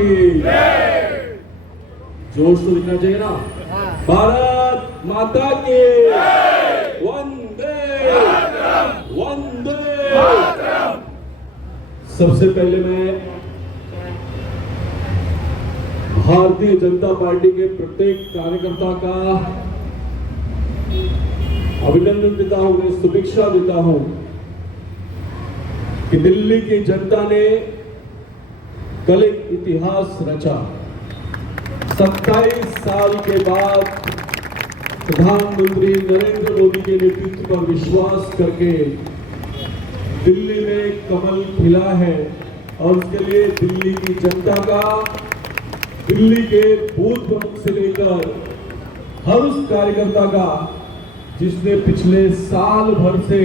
की जोश तो दिखना चाहिए ना। भारत माता की वंदे वंदे। सबसे पहले मैं भारतीय जनता पार्टी के प्रत्येक कार्यकर्ता का अभिनंदन देता हूं, उन्हें शुभेच्छा देता हूं कि दिल्ली की जनता ने कल एक इतिहास रचा। 27 साल के बाद प्रधानमंत्री नरेंद्र मोदी के नेतृत्व पर विश्वास करके दिल्ली में कमल खिला है और उसके लिए दिल्ली की जनता का, दिल्ली के बूथ प्रमुख से लेकर हर उस कार्यकर्ता का जिसने पिछले साल भर से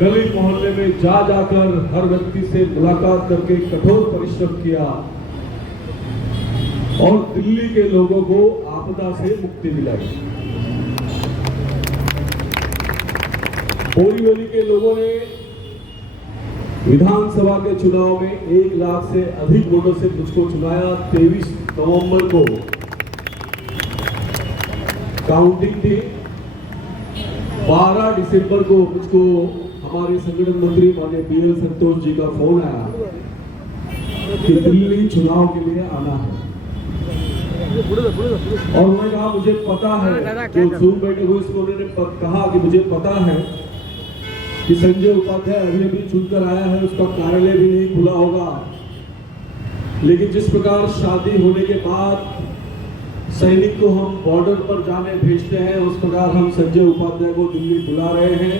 गली मोहल्ले में जा जाकर हर व्यक्ति से मुलाकात करके कठोर परिश्रम किया और दिल्ली के लोगों को आपदा से मुक्ति दिलाई। बोरीवली के लोगों ने विधानसभा के चुनाव में 1 लाख से अधिक वोटों से मुझको चुनाया। 23 नवंबर को काउंटिंग थी। 12 दिसंबर को मुझको हमारे संगठन मंत्री माननीय बीएल संतोष जी का फोन आया कि दिल्ली चुनाव के लिए आना है और उन्होंने कहा मुझे पता है, जो जूम बैठे हुए इसको उन्होंने कहा कि मुझे पता है कि संजय उपाध्याय अभी चुनकर आया है, उसका कार्यालय भी नहीं खुला होगा, लेकिन जिस प्रकार शादी होने के बाद सैनिक को हम बॉर्डर पर जाने भेजते हैं उस प्रकार हम संजय उपाध्याय को दिल्ली बुला रहे हैं।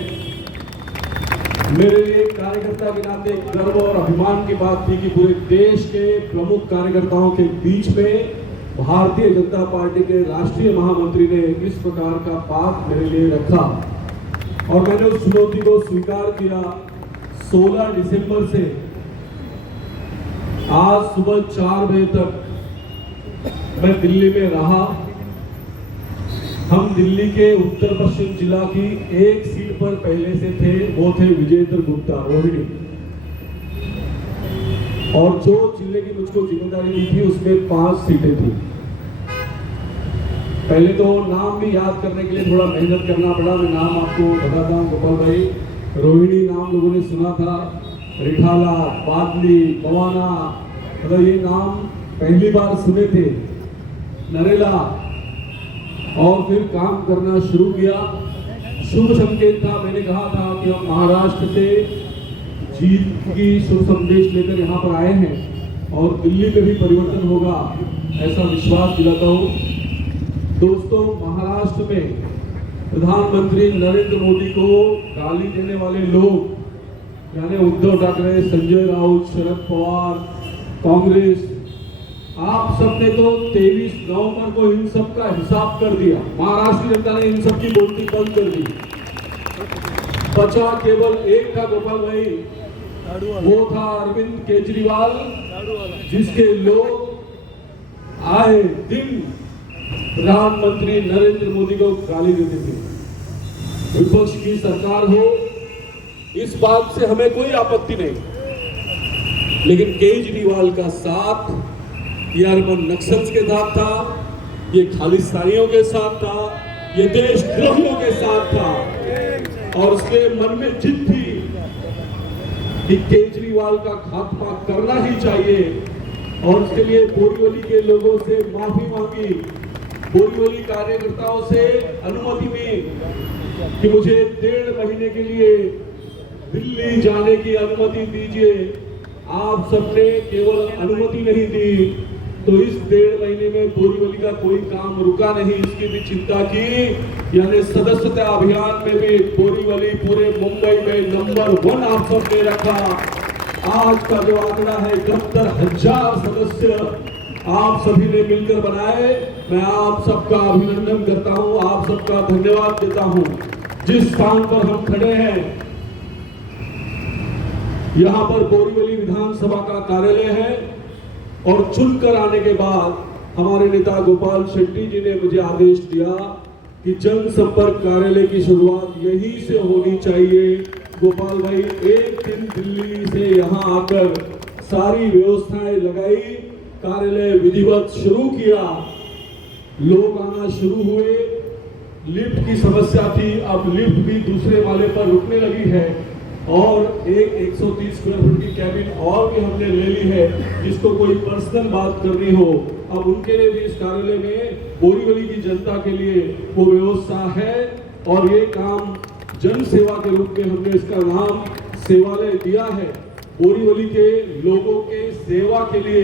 मेरे लिए कार्यकर्ता के नाते गर्व और अभिमान की बात थी कि पूरे देश के प्रमुख कार्यकर्ताओं के बीच में भारतीय जनता पार्टी के राष्ट्रीय महामंत्री ने इस प्रकार का पाठ मेरे लिए रखा और मैंने उस चुनौती को स्वीकार किया। 16 दिसंबर से आज सुबह 4 बजे तक मैं दिल्ली में रहा। हम दिल्ली के उत्तर पश्चिम जिला की एक सीट पर पहले से थे, वो थे विजेंद्र गुप्ता रोहिणी, और जो जिले की मुझको जिम्मेदारी दी थी उसमें 5 सीटें थी। पहले तो नाम भी याद करने के लिए थोड़ा मेहनत करना पड़ा। मैं नाम आपको बताता हूँ। गोपाल भाई, रोहिणी नाम लोगों ने सुना था, रिठाला, बादली, बवाना, मतलब ये नाम पहली बार सुने थे। नरेला, और फिर काम करना शुरू किया। शुभ संकेत था। मैंने कहा था कि हम महाराष्ट्र से जीत की शुभ संदेश लेकर यहाँ पर आए हैं और दिल्ली में भी परिवर्तन होगा, ऐसा विश्वास दिलाता हूँ। दोस्तों, महाराष्ट्र में प्रधानमंत्री नरेंद्र मोदी को गाली देने वाले लोग यानी उद्धव ठाकरे, संजय राउत, शरद पवार, कांग्रेस, आप सबने तो 23 नवंबर को इन सब का हिसाब कर दिया। महाराष्ट्र जनता ने इन सब की बोलती बंद कर दी। बचा केवल एक था गोपाल भाई, वो था अरविंद केजरीवाल, जिसके लोग आए दिन प्रधानमंत्री नरेंद्र मोदी को गाली देते थे। विपक्ष की सरकार हो, इस बात से हमें कोई आपत्ति नहीं, लेकिन केजरीवाल का साथ ये अरबन नक्सल्स के साथ था, ये खालिस्तानियों के साथ था, ये देशद्रोहियों के साथ था और उसके मन में जिद थी कि केजरीवाल का खात्मा करना ही चाहिए और उसके लिए बोरीवली के लोगों से माफी मांगी, बोरीवली कार्यकर्ताओं से अनुमति ली कि मुझे 1.5 महीने के लिए दिल्ली जाने की अनुमति दीजिए। आप सबने केवल अनुमति नहीं दी तो इस 1.5 महीने में बोरीवली का कोई काम रुका नहीं, इसकी भी चिंता की। यानी सदस्यता अभियान में भी बोरीवली पूरे मुंबई में नंबर 1 आप सबने रखा। आज का जो आंकड़ा है 71,000 सदस्य आप सभी ने मिलकर बनाए। मैं आप सबका अभिनंदन करता हूं, आप सबका धन्यवाद देता हूं। जिस स्थान पर हम खड़े हैं यहाँ पर बोरीवली विधानसभा का कार्यालय है और चुनकर आने के बाद हमारे नेता गोपाल शेट्टी जी ने मुझे आदेश दिया कि जनसंपर्क कार्यालय की शुरुआत यहीं से होनी चाहिए। गोपाल भाई एक दिन दिल्ली से यहाँ आकर सारी व्यवस्थाएं लगाई कार्यालय विधिवत शुरू किया, लोग आना शुरू हुए। लिफ्ट की समस्या थी, अब लिफ्ट भी दूसरे वाले पर रुकने लगी है और एक 130 स्क्वायर फुट की कैबिन और भी हमने ले ली है, जिसको कोई पर्सनल बात करनी हो अब उनके लिए भी इस कार्यालय में बोरीवली की जनता के लिए वो व्यवस्था है। और ये काम जन सेवा के रूप में हमने इसका नाम सेवालय दिया है। बोरीवली के लोगों के सेवा के लिए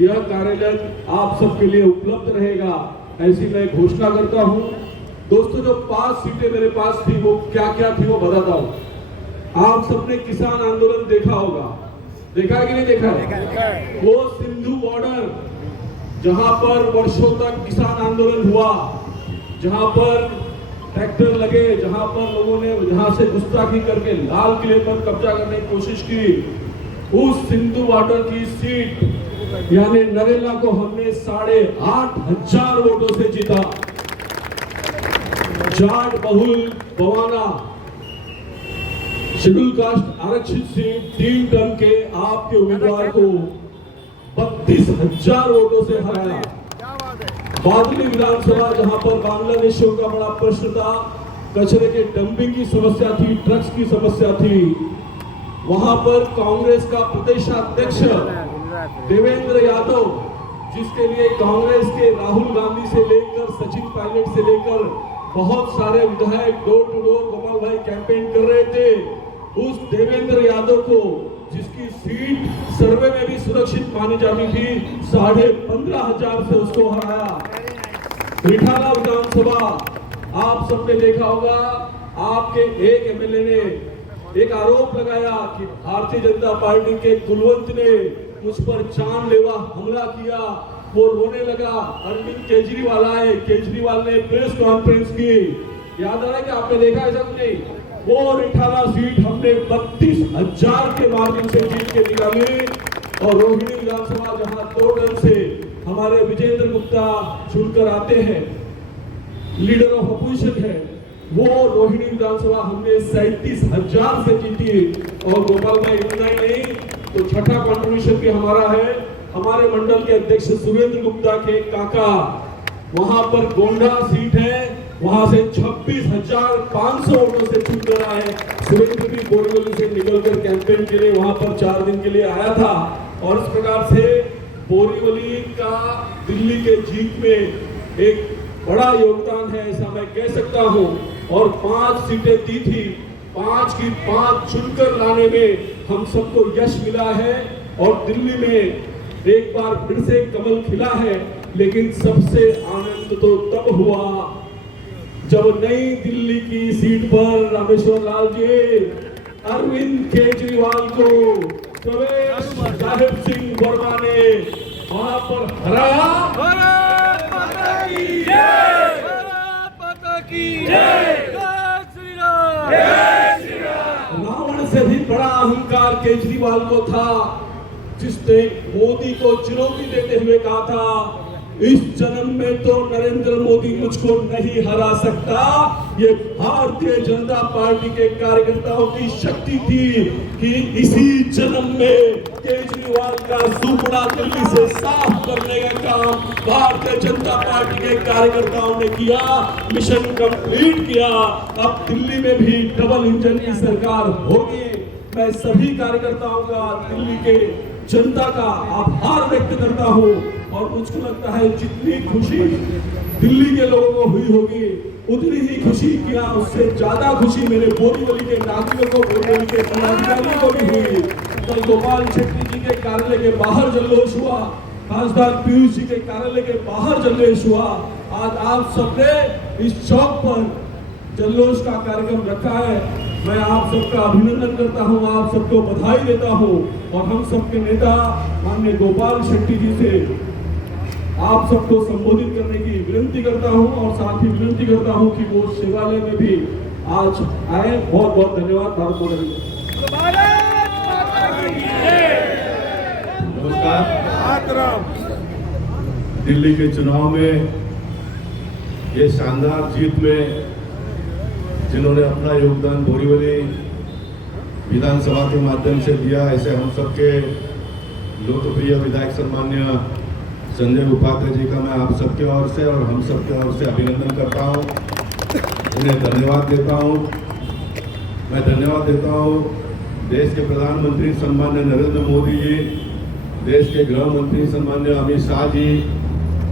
यह कार्यालय आप सबके लिए उपलब्ध रहेगा, ऐसी मैं घोषणा करता हूं। दोस्तों, जो 5 सीटें मेरे पास थी वो क्या क्या थी वो बताता हूं। आप सबने किसान आंदोलन देखा होगा, देखा है कि नहीं देखा है? वो सिंधु बॉर्डर जहां पर वर्षों तक किसान आंदोलन हुआ, जहां पर ट्रैक्टर लगे, जहां पर लोगों ने जहां से गुस्ताखी करके लाल किले पर कब्जा करने की कोशिश की, उस सिंधु बॉर्डर की सीट यानी नरेला को हमने 8,500 वोटों से जीता। जाट बहुल बवाना शेड्यूल कास्ट आरक्षित सीट 3 टर्म के आपके उम्मीदवार को 32,000 वोटों से हराया। बादली विधानसभा जहां पर बांग्लादेशियों का बड़ा प्रश्न था, कचरे के डंपिंग की समस्या थी, ड्रग्स की समस्या थी, वहां पर कांग्रेस का प्रदेशाध्यक्ष देवेंद्र यादव, जिसके लिए कांग्रेस के राहुल गांधी से लेकर सचिन पायलट से लेकर बहुत सारे विधायक डोर टू डोर गोपाल भाई कैंपेन कर रहे थे, उस देवेंद्र यादव को, जिसकी सीट सर्वे में भी सुरक्षित मानी जाती थी, 15,500 से उसको हराया। रिठाला विधानसभा आप सबने देखा होगा, आपके एक एमएलए ने एक आरोप लगाया कि भारतीय जनता पार्टी के कुलवंत ने मुझ पर जानलेवा हमला किया, वो रोने लगा। अरविंद केजरीवाल आए, केजरीवाल ने प्रेस कॉन्फ्रेंस की, याद आ रहा है कि आपने देखा ऐसा कुछ नहीं? वो रिठाला सीट हमने 32,000 के मार्जिन से जीत के निकाली। और रोहिणी विधानसभा जहां 2 टर्म से हमारे विजेंद्र गुप्ता चुनकर आते हैं, लीडर ऑफ अपोजिशन है, वो रोहिणी विधानसभा हमने 37,000 से जीती। और गोपाल भाई इतना ही नहीं, तो छठा कंट्रीब्यूशन भी हमारा है, हमारे मंडल के अध्यक्ष सुरेंद्र गुप्ता के काका, वहां पर गोंडा सीट है, वहां से 26,500 वोटों से चुन कर आए। सुरेंद्र भी बोरीवली से निकलकर कैंपेन के लिए वहां पर 4 दिन के लिए आया था। और इस प्रकार से बोरीवली का दिल्ली के जीत में एक बड़ा योगदान है, ऐसा मैं कह सकता हूं। और 5 सीटें दी थी, 5 की 5 चुनकर लाने में हम सबको यश मिला है। और दिल्ली में एक बार फिर से कमल खिला है, लेकिन सबसे आनंद तो तब हुआ जब नई दिल्ली की सीट पर रामेश्वर लाल जी अरविंद केजरीवाल को प्रवेश साहिब सिंह वर्मा ने वहां पर हराया। भारत माता की जय, भारत माता की जय, जय श्री राम, जय श्री राम। रावण से भी बड़ा अहंकार केजरीवाल को था, जिसने मोदी को चुनौती देते हुए कहा था, इस जन्म में तो नरेंद्र मोदी मुझको नहीं हरा सकता। ये भारतीय जनता पार्टी के कार्यकर्ताओं की शक्ति थी कि इसी जन्म में केजरीवाल का सुपड़ा दिल्ली से साफ करने का काम भारतीय जनता पार्टी के कार्यकर्ताओं ने किया, मिशन कंप्लीट किया। अब दिल्ली में भी डबल इंजन की सरकार होगी। मैं सभी कार्यकर्ताओं का, दिल्ली के जनता का आभार व्यक्त करता हूं। और मुझको लगता है जितनी खुशी दिल्ली के लोगों को हुई होगी, उतनी ही खुशी क्या उससे ज्यादा खुशी मेरे बोरीवली के नागरिकों को, बोरीवली के पदाधिकारियों को भी हुई। कल गोपाल शेट्टी जी के कार्यालय के बाहर जल्लोष हुआ, खासदार पीयूष जी के कार्यालय के बाहर जल्लोष हुआ। आज आप सबने इस चौक पर जल्लोष का कार्यक्रम रखा है। मैं आप सबका अभिनंदन करता हूं, आप सबको बधाई देता हूं। और हम सबके नेता माननीय गोपाल शेट्टी जी से आप सबको संबोधित करने की विनती करता हूं और साथ ही विनती करता हूं कि वो सेवालय में भी आज आए। बहुत बहुत धन्यवाद। भारत माता की जय। नमस्कार। दिल्ली के चुनाव में ये शानदार जीत में जिन्होंने अपना योगदान बोरीवली विधानसभा के माध्यम से दिया, ऐसे हम सबके लोकप्रिय विधायक सम्मान्य संजय उपाध्याय जी का मैं आप सबके ओर से और हम सबके ओर से अभिनंदन करता हूँ, उन्हें धन्यवाद देता हूँ। मैं धन्यवाद देता हूँ देश के प्रधानमंत्री सम्मान्य नरेंद्र मोदी जी, देश के गृह मंत्री सम्मान्य अमित शाह जी,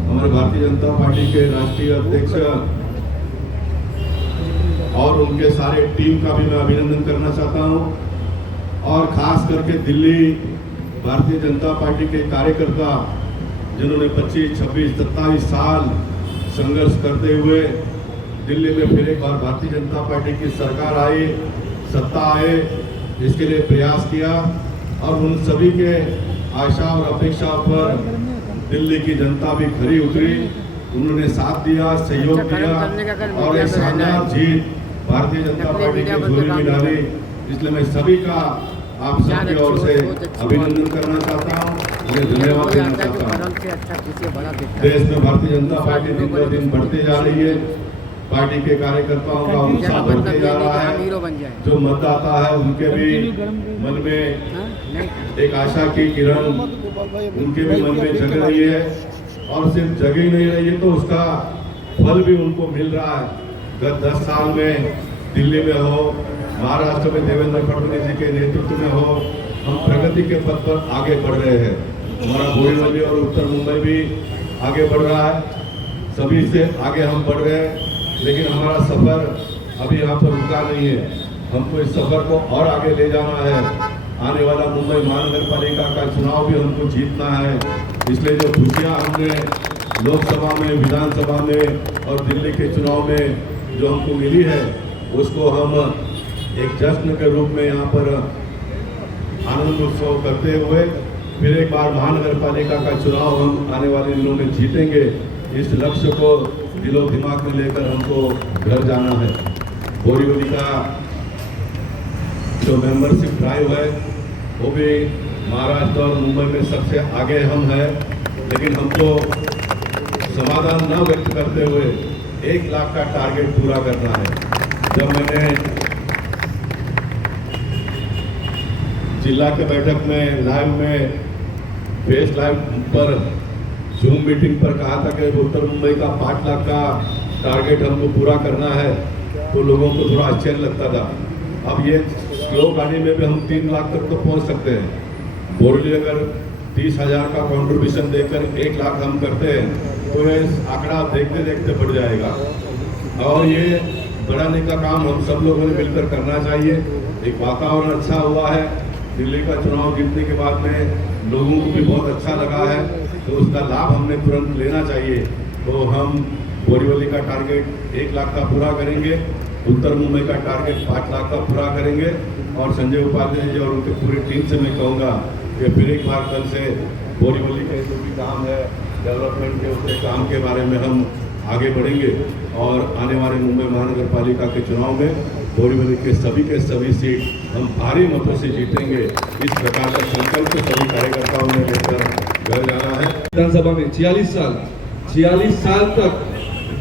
हमारे भारतीय जनता पार्टी के राष्ट्रीय अध्यक्ष और उनके सारे टीम का भी मैं अभिनंदन करना चाहता हूं। और खास करके दिल्ली भारतीय जनता पार्टी के कार्यकर्ता जिन्होंने 25, 26, 27 साल संघर्ष करते हुए दिल्ली में फिर एक बार भारतीय जनता पार्टी की सरकार आई, सत्ता आए, इसके लिए प्रयास किया और उन सभी के आशा और अपेक्षा पर दिल्ली की जनता भी खरी उतरी, उन्होंने साथ दिया, सहयोग दिया और एक शानदार जीत भारतीय जनता पार्टी की झोली में डाली। इसलिए मैं सभी का आप सबकी ओर से अभिनंदन करना चाहता हूँ, उन्हें धन्यवाद देना चाहता हूँ। देश में भारतीय जनता पार्टी दिन ब दिन बढ़ते जा रही है, पार्टी के कार्यकर्ताओं का उत्साह बढ़ते जा रहा है, जो मतदाता है उनके भी मन में एक आशा की किरण उनके भी मन में जग रही है और सिर्फ जग ही नहीं रही है तो उसका फल भी उनको मिल रहा है। गत 10 साल में दिल्ली में हो, महाराष्ट्र में देवेंद्र फडणवीस जी के नेतृत्व में हो, हम प्रगति के पथ पर आगे बढ़ रहे हैं। हमारा बोरीवली और उत्तर मुंबई भी आगे बढ़ रहा है, सभी से आगे हम बढ़ रहे हैं, लेकिन हमारा सफर अभी यहाँ पर रुका नहीं है। हमको इस सफर को और आगे ले जाना है। आने वाला मुंबई महानगर पालिका का चुनाव भी हमको जीतना है। इसलिए जो खुशियाँ हमने लोकसभा में, विधानसभा में और दिल्ली के चुनाव में जो हमको मिली है, उसको हम एक जश्न के रूप में यहाँ पर आनंद उत्सव करते हुए फिर एक बार महानगर पालिका का चुनाव हम आने वाले दिनों में जीतेंगे। इस लक्ष्य को दिलो दिमाग में लेकर हमको घर जाना है। बोरीवली का जो मेंबरशिप ड्राइव है वो भी महाराष्ट्र और मुंबई में सबसे आगे हम हैं, लेकिन हमको समाधान न व्यक्त करते हुए 1 लाख का टारगेट पूरा करना है। जब मैंने जिला के बैठक में लाइव में फेस लाइव पर जूम मीटिंग पर कहा था कि उत्तर मुंबई का 5 लाख का टारगेट हमको पूरा करना है, तो लोगों को थोड़ा आश्चर्य लगता था। अब ये स्लो गाड़ी में भी हम 3 लाख तक तो पहुंच सकते हैं। बोरीवली अगर 30,000 का कंट्रीब्यूशन देकर 1 लाख हम करते हैं तो ये आंकड़ा देखते देखते बढ़ जाएगा और ये बढ़ाने का काम हम सब लोगों ने मिलकर करना चाहिए। एक वातावरण अच्छा हुआ है, दिल्ली का चुनाव जीतने के बाद में लोगों को भी बहुत अच्छा लगा है, तो उसका लाभ हमने तुरंत लेना चाहिए। तो हम बोरीवली का टारगेट 1 लाख का पूरा करेंगे, उत्तर मुंबई का टारगेट 5 लाख का पूरा करेंगे और संजय उपाध्याय जी और उनकी पूरी टीम से मैं कहूँगा कि फिर एक बार कल से बोरीवली के जो भी काम है डेवलपमेंट के उसके काम के बारे में हम आगे बढ़ेंगे और आने वाले मुंबई महानगर पालिका के चुनाव में बोरीवली के सभी सीट हम भारी मतों से जीतेंगे। इस प्रकार का संकल्प सभी कार्यकर्ताओं ने लेकर घर जाना है। विधानसभा में 46 साल तक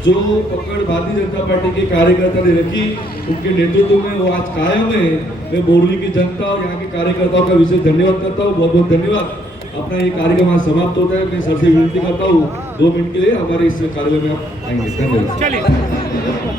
जो पकड़ भारतीय जनता पार्टी के कार्यकर्ता ने रखी, उनके नेतृत्व में वो आज कायम है। मैं बोरीवली की जनता और यहाँ के कार्यकर्ताओं का विशेष धन्यवाद करता हूँ, बहुत बहुत धन्यवाद। अपना ये कार्यक्रम आज समाप्त होता है। मैं सर से विनती करता हूँ 2 मिनट के लिए हमारे इस कार्यक्रम में आप आएंगे। धन्यवाद।